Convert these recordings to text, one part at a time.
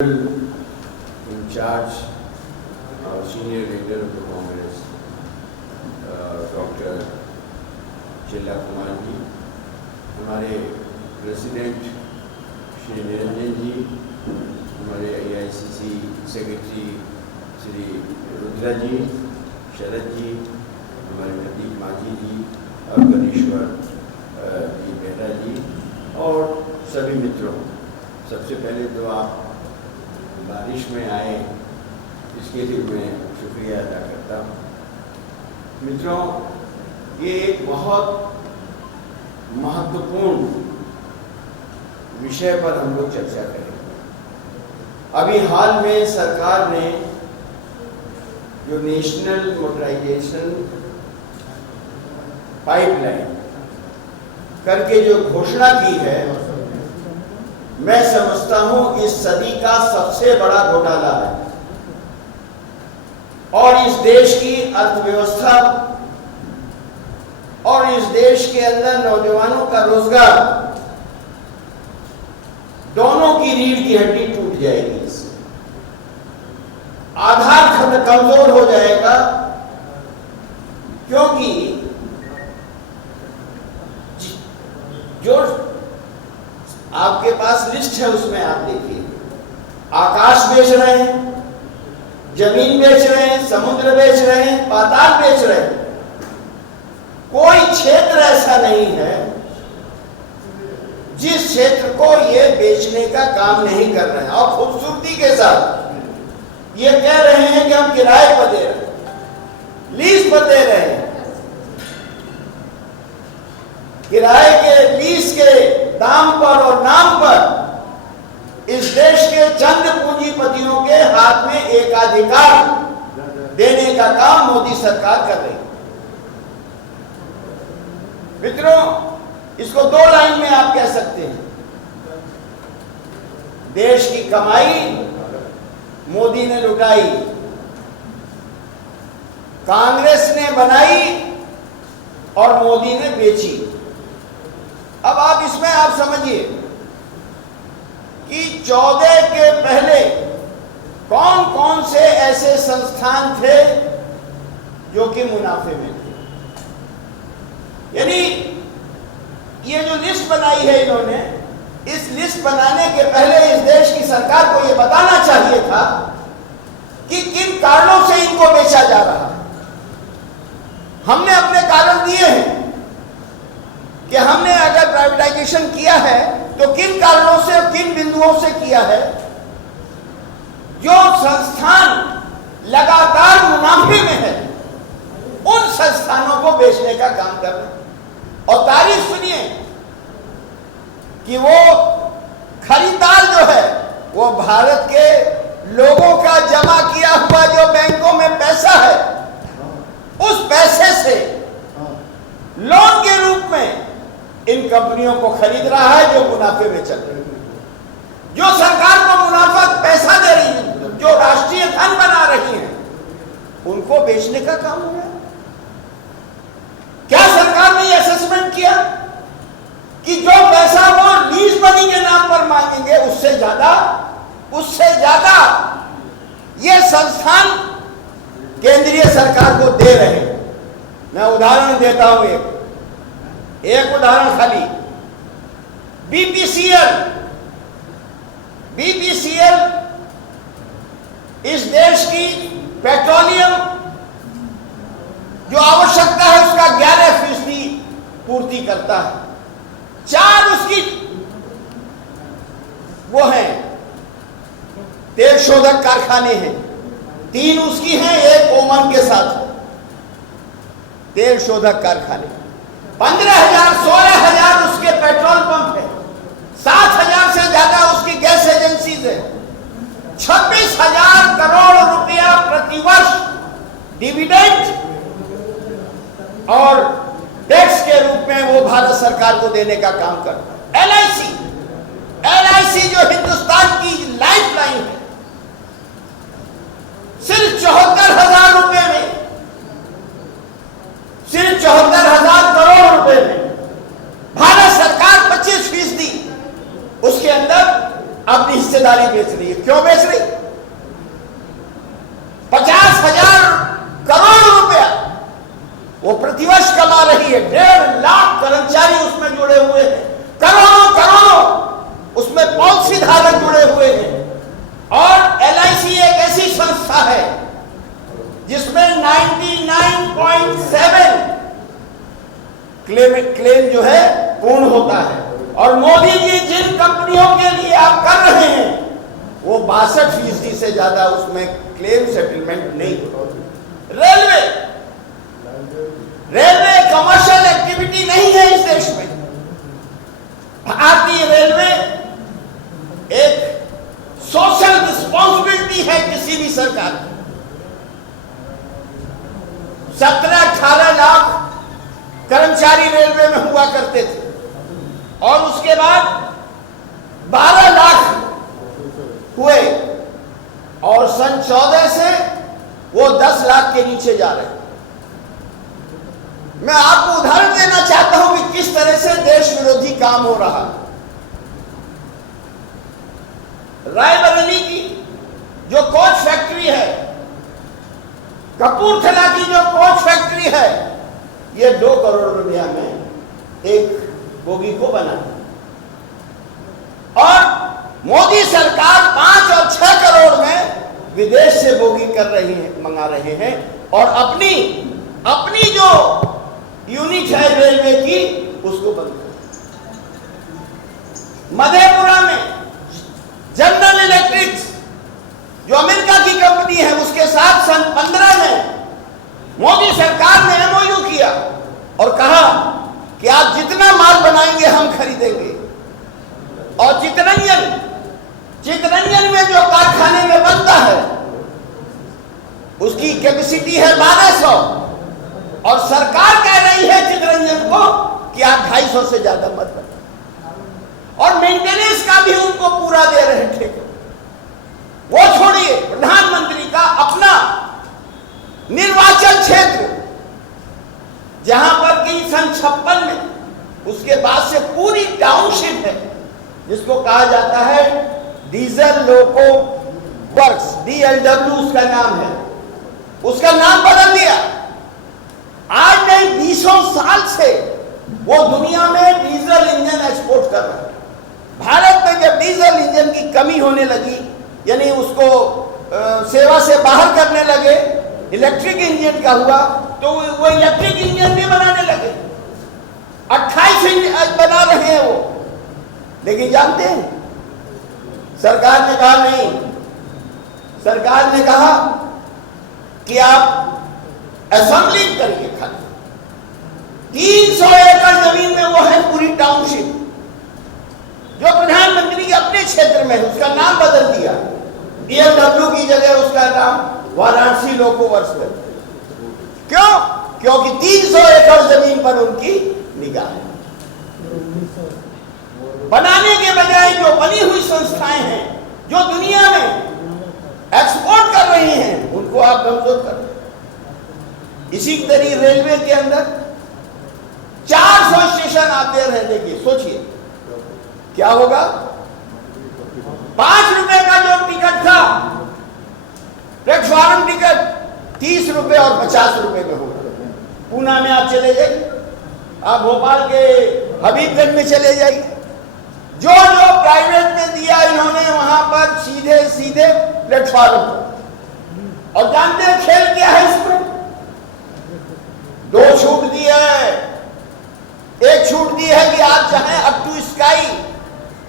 in charge, senior leader of the Congress, doctor चिल्ला कुमार जी, हमारे president Shri Niranjan जी, हमारे AICC सेक्रेटरी श्री रुद्रा जी, शरद जी, हमारे प्रदीप मांझी जी और गणेश्वर जी मेहरा जी और सभी मित्रों, सबसे पहले तो आप बारिश में आए इसके लिए मैं शुक्रिया अदा करता हूँ। मित्रों, ये एक बहुत महत्वपूर्ण विषय पर हम लोग चर्चा करेंगे। अभी हाल में सरकार ने जो नेशनल मोटराइजेशन पाइपलाइन करके जो घोषणा की है, मैं समझता हूं इस सदी का सबसे बड़ा घोटाला है और इस देश की अर्थव्यवस्था और इस देश के अंदर नौजवानों का रोजगार दोनों की रीढ़ की हड्डी टूट जाएगी। इससे आधार कमजोर हो जाएगा, क्योंकि जो आपके पास लिस्ट है उसमें आप देखिए, आकाश बेच रहे हैं, जमीन बेच रहे हैं, समुद्र बेच रहे हैं, पाताल बेच रहे हैं। कोई क्षेत्र ऐसा नहीं है जिस क्षेत्र को ये बेचने का काम नहीं कर रहे हैं और खूबसूरती के साथ ये कह रहे हैं कि हम किराए पर दे रहे हैं, लीज पर दे रहे हैं। किराए के, लीज के दाम पर और नाम पर इस देश के चंद पूंजीपतियों के हाथ में एकाधिकार देने का काम मोदी सरकार कर रही है। मित्रों, इसको दो लाइन में आप कह सकते हैं, देश की कमाई मोदी ने लुटाई, कांग्रेस ने बनाई और मोदी ने बेची। अब आप इसमें आप समझिए कि 14 के पहले कौन कौन से ऐसे संस्थान थे जो कि मुनाफे में थे। यानी ये जो लिस्ट बनाई है इन्होंने, इस लिस्ट बनाने के पहले इस देश की सरकार को ये बताना चाहिए था कि किन कारणों से इनको बेचा जा रहा है। हमने अपने कारण दिए हैं कि हमने अगर प्राइवेटाइजेशन किया है तो किन कारणों से, किन बिंदुओं से किया है। जो संस्थान लगातार मुनाफे में है उन संस्थानों को बेचने का काम कर रहे हैं। और तारीफ सुनिए कि वो खरीदार जो है वो भारत के लोगों का जमा किया हुआ जो बैंकों में पैसा है, उस पैसे से लोन के रूप में इन कंपनियों को खरीद रहा है जो मुनाफे में चल रही है, जो सरकार को मुनाफा पैसा दे रही है, जो राष्ट्रीय धन बना रही है, उनको बेचने का काम हो रहा है। क्या सरकार ने असेसमेंट किया कि जो पैसा वो लीज मनी के नाम पर मांगेंगे उससे ज्यादा ये संस्थान केंद्रीय सरकार को दे रहे हैं। मैं उदाहरण देता हूं, एक उदाहरण खाली, बीपीसीएल इस देश की पेट्रोलियम जो आवश्यकता है उसका 11% पूर्ति करता है। 4 उसकी वो हैं तेल शोधक कारखाने हैं, 3 उसकी हैं, एक ओमान के साथ तेल शोधक कारखाने। 15,000 16,000 उसके पेट्रोल पंप है, 7,000 से ज्यादा उसकी गैस एजेंसीज है, 26,000 करोड़ रुपया प्रतिवर्ष डिविडेंड और टैक्स के रूप में वो भारत सरकार को देने का काम करता है। एलआईसी जो हिंदुस्तान की लाइफलाइन है, सिर्फ 74,000 रुपए में, सिर्फ 74,000 करोड़ रुपए में भारत सरकार 25% उसके अंदर अपनी हिस्सेदारी बेच रही है। क्यों बेच बेच रही। 50,000 करोड़ रुपया वो प्रतिवर्ष कमा रही है। 1.5 लाख कर्मचारी उसमें जुड़े हुए हैं, करोड़ों करोड़ों उसमें पॉलिसी धारक जुड़े हुए हैं। और LIC एक ऐसी संस्था है जिसमें 99.7 क्लेम जो है पूर्ण होता है। और मोदी जी जिन कंपनियों के लिए आप कर रहे हैं वो 62% से ज्यादा उसमें क्लेम सेटलमेंट नहीं होता। रेलवे कमर्शियल एक्टिविटी नहीं है इस देश में। भारतीय रेलवे एक सोशल रिस्पॉन्सिबिलिटी है किसी भी सरकार की। 17-18 लाख कर्मचारी रेलवे में हुआ करते थे और उसके बाद 12 लाख हुए और सन 14 से वो 10 लाख के नीचे जा रहे हैं। मैं आपको उदाहरण देना चाहता हूं कि किस तरह से देश विरोधी काम हो रहा है। रायबरेली की जो कोच फैक्ट्री है, कपूरथला की जो कोच फैक्ट्री है, ये 2 करोड़ रुपया में एक बोगी को बना। और मोदी सरकार 5 और 6 करोड़ में विदेश से बोगी कर रही है, मंगा रहे हैं। और अपनी जो यूनिट है रेलवे की उसको बंद कर। मधेपुरा में जनरल इलेक्ट्रिक जो अमेरिका की कंपनी है उसके साथ सन 15 में मोदी सरकार ने MOU किया और कहा कि आप जितना माल बनाएंगे हम खरीदेंगे। और चितरंजन में जो कारखाने में बनता है उसकी कैपेसिटी है 1200 और सरकार कह रही है चितरंजन को कि आप 250 से ज्यादा मत बनाओ। और मेंटेनेंस का भी उनको पूरा दे रहे हैं ठेके। वो छोड़िए, प्रधानमंत्री का अपना निर्वाचन क्षेत्र जहां पर कि सन 56 में उसके बाद से पूरी टाउनशिप है जिसको कहा जाता है डीजल लोको वर्क्स, DLW उसका नाम है, उसका नाम बदल दिया। आज नहीं 20 साल से वो दुनिया में डीजल इंजन एक्सपोर्ट कर रहा है। भारत में जब डीजल इंजन की कमी होने लगी, यानी उसको सेवा से बाहर करने लगे, इलेक्ट्रिक इंजन का हुआ, तो वो इलेक्ट्रिक इंजन भी बनाने लगे। 28 इंजन बना रहे हैं वो। लेकिन जानते हैं सरकार ने कहा नहीं, सरकार ने कहा कि आप असेंबली करिए खाली। 300 एकड़ जमीन में वो है पूरी टाउनशिप जो प्रधानमंत्री के अपने क्षेत्र में है, उसका नाम बदल दिया। DLW की जगह उसका नाम वाराणसी लोको वर्क्स कर। क्यों? क्योंकि 300 एकड़ जमीन पर उनकी निगाह है। बनाने के बजाय जो बनी हुई संस्थाएं हैं जो दुनिया में एक्सपोर्ट कर रही हैं उनको आप कमजोर कर रहे हैं। इसी तरीके रेलवे के अंदर 400 स्टेशन आप दे रहे हैं। देखिए, सोचिए क्या होगा। 5 रुपए का जो टिकट था प्लेटफॉर्म टिकट 30 रुपए और 50 रुपए में होगा। पूना में आप चले जाइए, आप भोपाल के हबीबगंज में चले जाइए, जो जो प्राइवेट में दिया इन्होंने वहां पर सीधे प्लेटफॉर्म। और जानते हैं खेल क्या है इसमें? 2 छूट दी है। एक छूट दी है कि आप चाहे अप टू स्काई,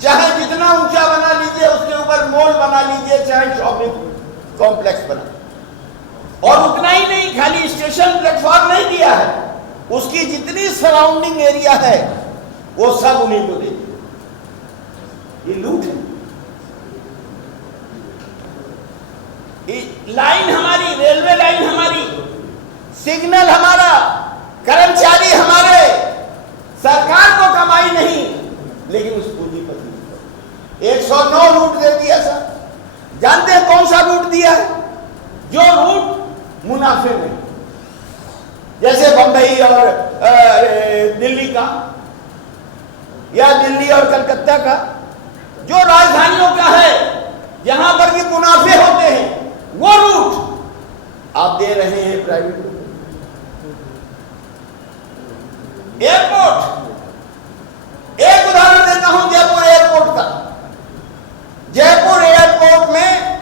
चाहे जितना ऊंचा बना लीजिए, उसके ऊपर मॉल बना लीजिए, चाहे शॉपिंग कॉम्प्लेक्स बना। और उतना ही नहीं, खाली स्टेशन प्लेटफॉर्म नहीं दिया है, उसकी जितनी सराउंडिंग एरिया है वो सब उन्हीं को दे दिया। ये लूट है। लाइन हमारी, रेलवे लाइन हमारी, सिग्नल हमारा, कर्मचारी हमारे, सरकार को कमाई नहीं, लेकिन उस पूंजीपति 109 रूट दे दिया सर। जानते हैं कौन सा रूट दिया है? जो रूट मुनाफे में, जैसे बंबई और दिल्ली का या दिल्ली और कलकत्ता का जो राजधानियों का है, जहां पर भी मुनाफे होते हैं, वो रूट आप दे रहे हैं प्राइवेट। एयरपोर्ट, एक उदाहरण देता हूं जयपुर एयरपोर्ट का। जयपुर एयरपोर्ट में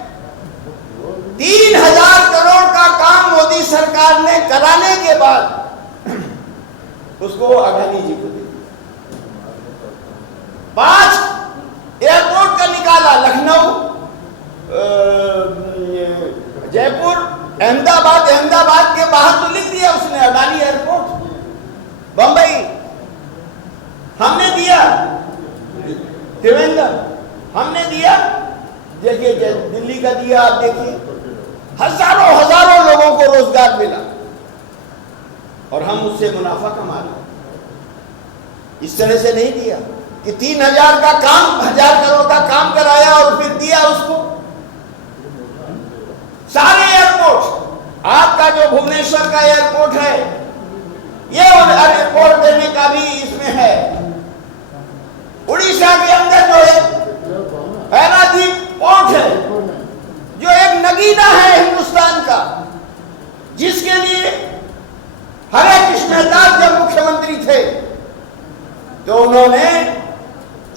3000 करोड़ का काम मोदी सरकार ने कराने के बाद उसको अडानी जी को दे दिया। 5 एयरपोर्ट का निकाला, लखनऊ, जयपुर, अहमदाबाद। अहमदाबाद के बाहर तो लिख दिया उसने अडानी एयरपोर्ट। बंबई हमने दिया, त्रिवेंद्रम हमने दिया, देखिए दिल्ली का दिया, आप देखिए हजारों हजारों लोगों को रोजगार मिला और हम उससे मुनाफा कमा रहे। इस तरह से नहीं दिया कि 3000 का काम, 1000 करोड़ का काम कराया और फिर दिया उसको। सारे एयरपोर्ट, आपका जो भुवनेश्वर का एयरपोर्ट है, ये एयरपोर्ट देने का भी इसमें है। उड़ीसा के अंदर जो है पैरादीप पोर्ट है, जो एक नगीना है हिंदुस्तान का, जिसके लिए हरे कृष्ण दास जब मुख्यमंत्री थे तो उन्होंने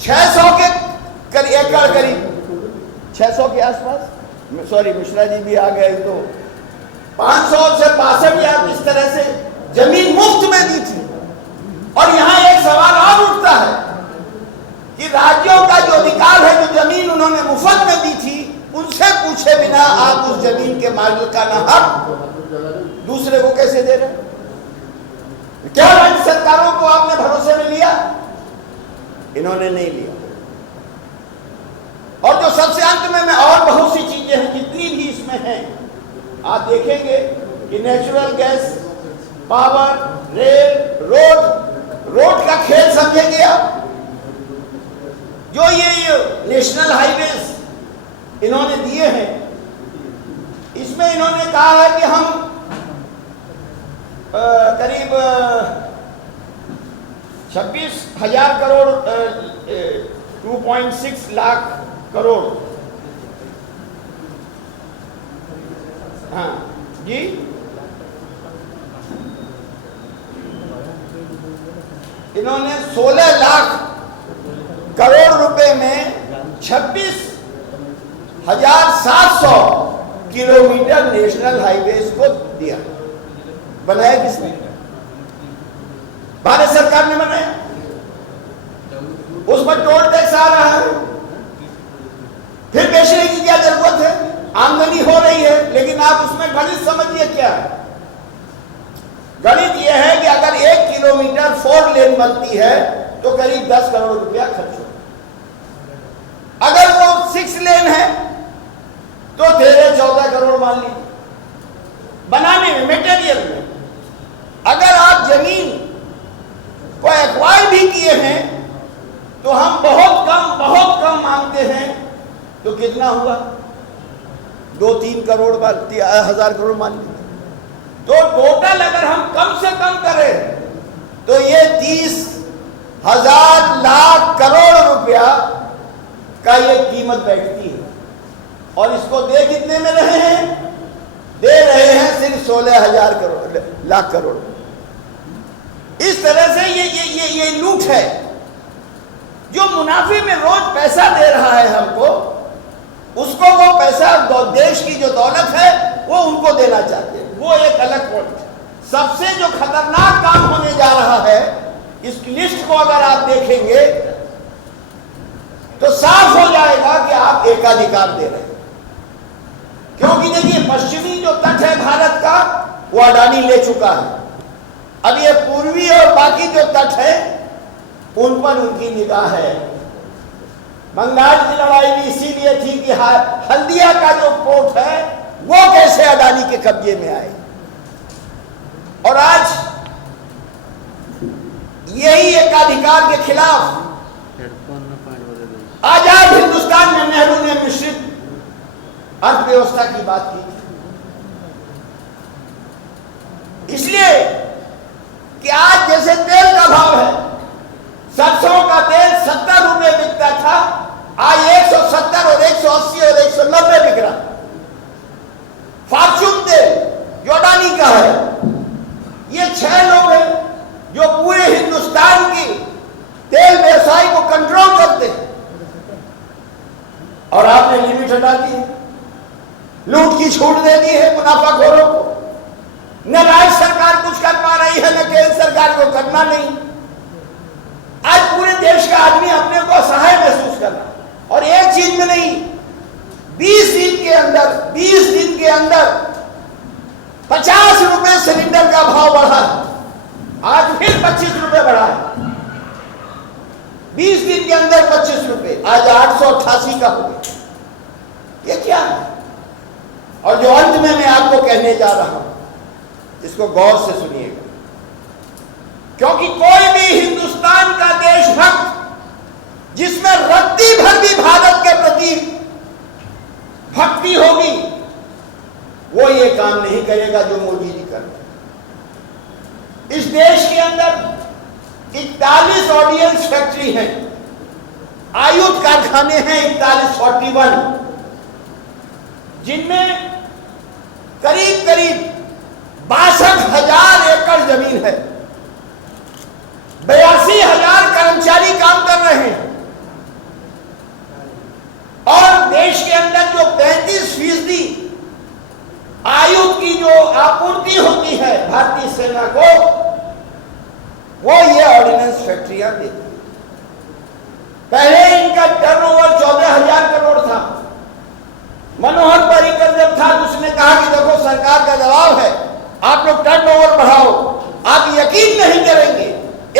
600 के एकड़ करीब 600 के आसपास, सॉरी मिश्रा जी भी आ गए, तो 500 से 62 या इस तरह से जमीन मुफ्त में दी थी। और यहां एक सवाल और उठता है कि राज्यों का जो अधिकार है, जो जमीन उन्होंने मुफ्त में दी थी, उनसे पूछे बिना आप उस जमीन के मालिकाना हक दूसरे को कैसे दे रहे हैं? क्या राज्य सरकारों को आपने भरोसे में लिया? इन्होंने नहीं लिया। और जो सबसे अंत में और बहुत सी चीजें हैं, जितनी भी इसमें हैं, आप देखेंगे कि natural gas, power, rail, road का खेल समझेंगे आप। जो ये नेशनल हाईवेज इन्होंने दिए हैं, इसमें इन्होंने कहा है कि हम करीब 26,000 करोड़, 2.6 लाख करोड़, हाँ जी, इन्होंने 16 लाख करोड़ रुपए में 26,700 किलोमीटर नेशनल हाईवेज को दिया। बनाया किसने? भारत सरकार ने बनाया। उस पर टोल टैक्स आ रहा है, फिर बेचने की क्या जरूरत है? आमदनी हो रही है, लेकिन आप उसमें गणित समझिए क्या है। गणित यह है कि अगर 1 किलोमीटर 4 लेन बनती है तो करीब 10 करोड़ रुपया खर्च हो। अगर वो 6 लेन है तो 13-14 करोड़ मान लीजिए बनाने में, मटेरियल में। अगर आप जमीन को एक्वायर भी किए हैं तो हम बहुत कम मांगते हैं, तो कितना हुआ? 2-3 करोड़, 1000 करोड़ मान लीजिए। तो टोटल अगर हम कम से कम करें तो ये 30,000 लाख करोड़ रुपया का ये कीमत बैठती है। और इसको दे कितने में रहे हैं? दे रहे हैं सिर्फ 16,000 लाख करोड़। इस तरह से ये लूट है। जो मुनाफे में रोज पैसा दे रहा है हमको, उसको वो पैसा देश की जो दौलत है वो उनको देना चाहते हैं। वो एक अलग पॉइंट है। सबसे जो खतरनाक काम होने जा रहा है, इस लिस्ट को अगर आप देखेंगे तो साफ हो जाएगा कि आप एकाधिकार दे रहे हैं। क्योंकि देखिए, पश्चिमी जो तट है भारत का, वो अडानी ले चुका है। अब ये पूर्वी और बाकी जो तट है उन पर उनकी निगाह है। बंगाल की लड़ाई भी इसीलिए थी कि हल्दिया का जो पोर्ट है वो कैसे अडानी के कब्जे में आए। और आज यही एकाधिकार के खिलाफ आजाद हिंदुस्तान में नेहरू ने मिश्रित अर्थव्यवस्था की बात की। इसलिए कि आज जैसे तेल का भाव है, सरसों का तेल 70 रुपए बिकता था, आज 170 और 180 और 190 बिक रहा। फॉर्च्यून तेल जो अडानी का है, ये 6 लोग हैं जो पूरे हिंदुस्तान की तेल व्यवसाय को कंट्रोल करते हैं, और आपने लिमिट हटा दी है, लूट की छूट दे दी है मुनाफाखोरों को। न राज्य सरकार कुछ कर पा रही है, न केंद्र सरकार को करना नहीं। आज पूरे देश का आदमी अपने को असहाय महसूस कर रहा है। और एक चीज में नहीं, 20 दिन के अंदर 50 रुपए सिलेंडर का भाव बढ़ा है। आज फिर 25 रुपए बढ़ा है। 20 दिन के अंदर 25 रुपए, आज 888 का हो गया। ये क्या है? और जो अंत में मैं आपको कहने जा रहा हूं, इसको गौर से सुनिएगा, क्योंकि कोई भी हिंदुस्तान का देशभक्त जिसमें रत्ती भर भी भारत के प्रति भक्ति होगी, वो ये काम नहीं करेगा जो मोदी जी कर रहे हैं। इस देश के अंदर 41 ऑर्डिनेंस फैक्ट्री हैं, आयुध कारखाने हैं 41, जिनमें करीब 62,000 एकड़ जमीन है। 82,000 कर्मचारी काम कर रहे हैं, और देश के अंदर जो 35% आयुध की जो आपूर्ति होती है भारतीय सेना को, वो ये ऑर्डिनेंस फैक्ट्रियां देती है। पहले इनका टर्नओवर 14,000 करोड़ था। मनोहर पर्रिकर जब था, उसने कहा कि देखो सरकार का दबाव है, आप लोग टर्नओवर बढ़ाओ। आप यकीन नहीं करेंगे,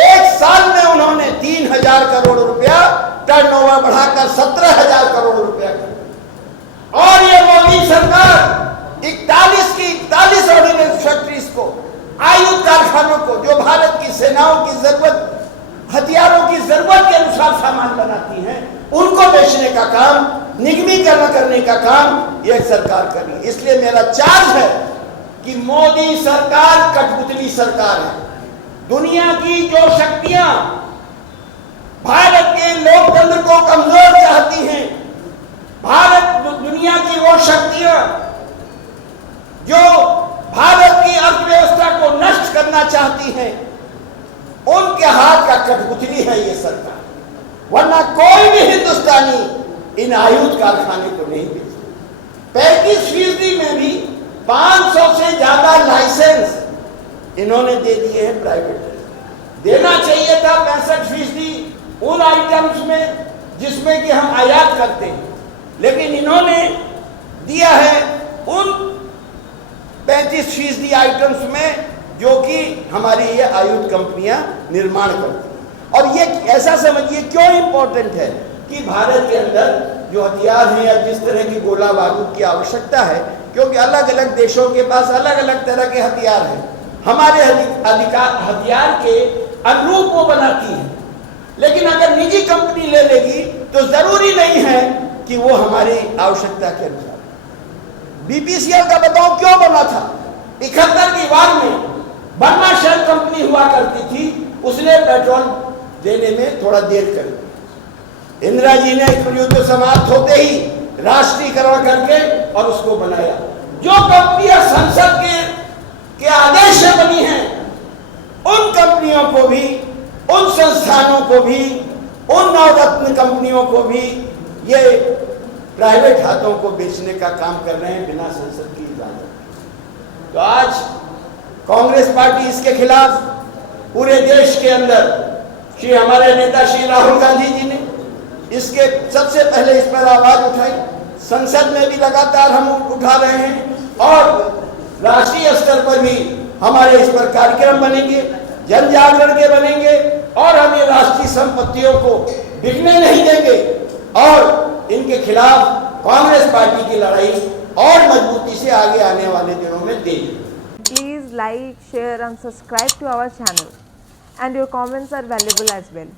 एक साल में उन्होंने 3,000 करोड़ रुपया टर्नओवर बढ़ाकर 17,000 करोड़ रुपया कर। और ये मोदी सरकार 41 ऑर्डिनेंस फैक्ट्रीज को, आयुध कारखानों को, जो भारत की सेनाओं की जरूरत, हथियारों की जरूरत के अनुसार सामान बनाती हैं, उनको बेचने का काम, निगमीकरण करने का काम यह सरकार कर रही है। इसलिए मेरा चार्ज है कि मोदी सरकार कठपुतली सरकार है। दुनिया की जो शक्तियां भारत के लोकतंत्र को कमजोर चाहती हैं, दुनिया की वो शक्तियां जो भारत की अर्थव्यवस्था को नष्ट करना चाहती हैं, उनके हाथ का कठपुतली है ये सरकार। वरना कोई भी हिंदुस्तानी इन आयुध कारखाने को नहीं बेचता। 35% में भी 500 से ज्यादा लाइसेंस इन्होंने दे दिए हैं प्राइवेट। देना चाहिए था 65% उन आइटम्स में जिसमें कि हम आयात करते हैं, लेकिन इन्होंने दिया है उन 35% आइटम्स में जो कि हमारी ये आयुध कंपनियां निर्माण करती हैं। और ये ऐसा समझिए क्यों इंपॉर्टेंट है कि भारत के अंदर जो हथियार हैं या जिस तरह की गोला बारूद की आवश्यकता है, क्योंकि अलग अलग देशों के पास अलग अलग तरह के हथियार हैं। हमारे हथियार के अनुरूप वो बनाती है, लेकिन अगर निजी कंपनी ले लेगी तो जरूरी नहीं है कि वो हमारी आवश्यकता के अनुसार। बीपीसीएल का बताओ क्यों बना था? 71 की वार में बर्मा शेल कंपनी हुआ करती थी, उसने पेट्रोल देने में थोड़ा देर कर दी। इंदिरा जी ने युद्ध समाप्त होते ही राष्ट्रीयकरण करके और उसको बनाया। जो कंपनियां संसद के आदेश से बनी हैं, उन कंपनियों को भी, उन संस्थानों को भी, उन नवरत्न कंपनियों को भी ये प्राइवेट हाथों को बेचने का काम कर रहे हैं बिना संसद की इजाजत। तो आज कांग्रेस पार्टी इसके खिलाफ पूरे देश के अंदर हमारे नेता श्री राहुल गांधी जी ने इसके सबसे पहले इस पर आवाज उठाई। संसद में भी लगातार हम उठा रहे हैं और राष्ट्रीय स्तर पर भी हमारे इस पर कार्यक्रम बनेंगे, जन जागरण के बनेंगे, और हम ये राष्ट्रीय संपत्तियों को बिकने नहीं देंगे और इनके खिलाफ कांग्रेस पार्टी की लड़ाई और मजबूती से आगे आने वाले दिनों में देंगे। Please like, share and subscribe to our channel, and your comments are valuable as well.